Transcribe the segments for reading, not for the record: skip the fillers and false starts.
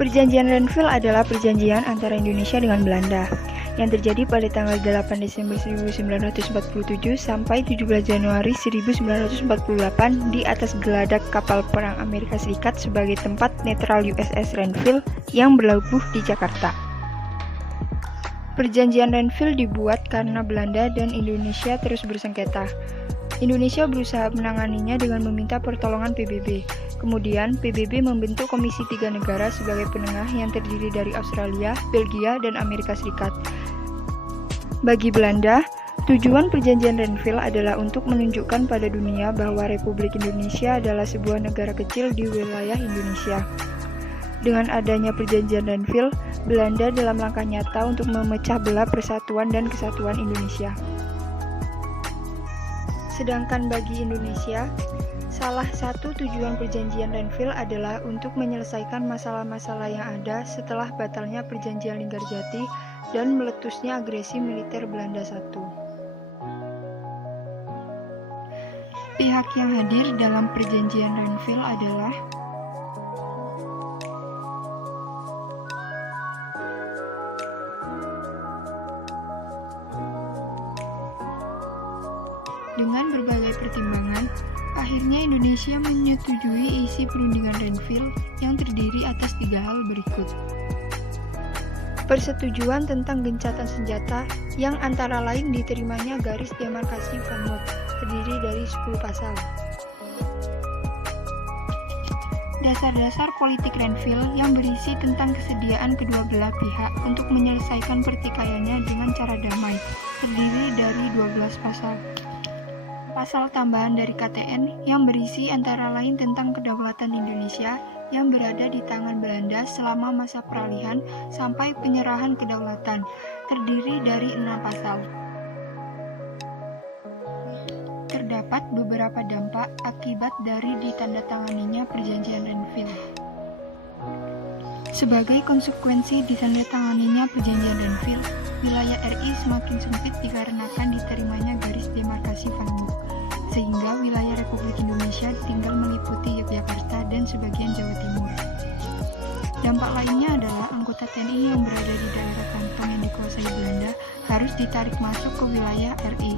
Perjanjian Renville adalah perjanjian antara Indonesia dengan Belanda yang terjadi pada tanggal 8 Desember 1947 sampai 17 Januari 1948 di atas geladak kapal perang Amerika Serikat sebagai tempat netral USS Renville yang berlabuh di Jakarta. Perjanjian Renville dibuat karena Belanda dan Indonesia terus bersengketa. Indonesia berusaha menanganinya dengan meminta pertolongan PBB. Kemudian, PBB membentuk Komisi 3 Negara sebagai penengah yang terdiri dari Australia, Belgia, dan Amerika Serikat. Bagi Belanda, tujuan Perjanjian Renville adalah untuk menunjukkan pada dunia bahwa Republik Indonesia adalah sebuah negara kecil di wilayah Indonesia. Dengan adanya Perjanjian Renville, Belanda dalam langkah nyata untuk memecah belah persatuan dan kesatuan Indonesia. Sedangkan bagi Indonesia, salah satu tujuan Perjanjian Renville adalah untuk menyelesaikan masalah-masalah yang ada setelah batalnya Perjanjian Linggarjati dan meletusnya agresi militer Belanda I. Pihak yang hadir dalam Perjanjian Renville adalah dengan berbagai pertimbangan, akhirnya Indonesia menyetujui isi perundingan Renville yang terdiri atas 3 hal berikut. Persetujuan tentang gencatan senjata yang antara lain diterimanya garis demarkasi Van Mook, terdiri dari 10 pasal. Dasar-dasar politik Renville yang berisi tentang kesediaan kedua belah pihak untuk menyelesaikan pertikaiannya dengan cara damai, terdiri dari 12 pasal. Pasal tambahan dari KTN yang berisi antara lain tentang kedaulatan Indonesia yang berada di tangan Belanda selama masa peralihan sampai penyerahan kedaulatan, terdiri dari 6 pasal. Terdapat beberapa dampak akibat dari ditandatanganinya Perjanjian Renville. Sebagai konsekuensi ditandatanganinya Perjanjian Renville, wilayah RI semakin sempit dikarenakan diterimanya garis demarkasi Van Mook, sehingga wilayah Republik Indonesia tinggal meliputi Yogyakarta dan sebagian Jawa Timur. Dampak lainnya adalah anggota TNI yang berada di daerah kantong yang dikuasai Belanda harus ditarik masuk ke wilayah RI.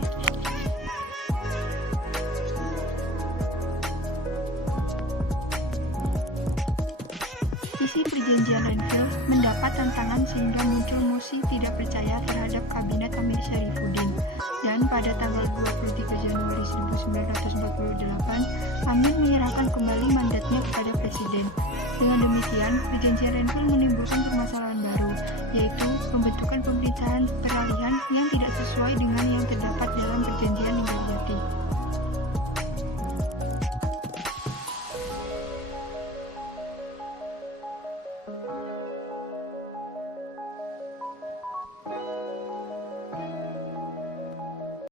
Isi Perjanjian Renville mendapat tantangan sehingga muncul mosi tidak percaya terhadap Kabinet Amir Syarifuddin, dan pada tanggal 23 Januari 1948, Amir menyerahkan kembali mandatnya kepada Presiden. Dengan demikian, Perjanjian Renville menimbulkan permasalahan baru, yaitu pembentukan pemerintahan peralihan yang tidak sesuai dengan yang terdapat dalam Perjanjian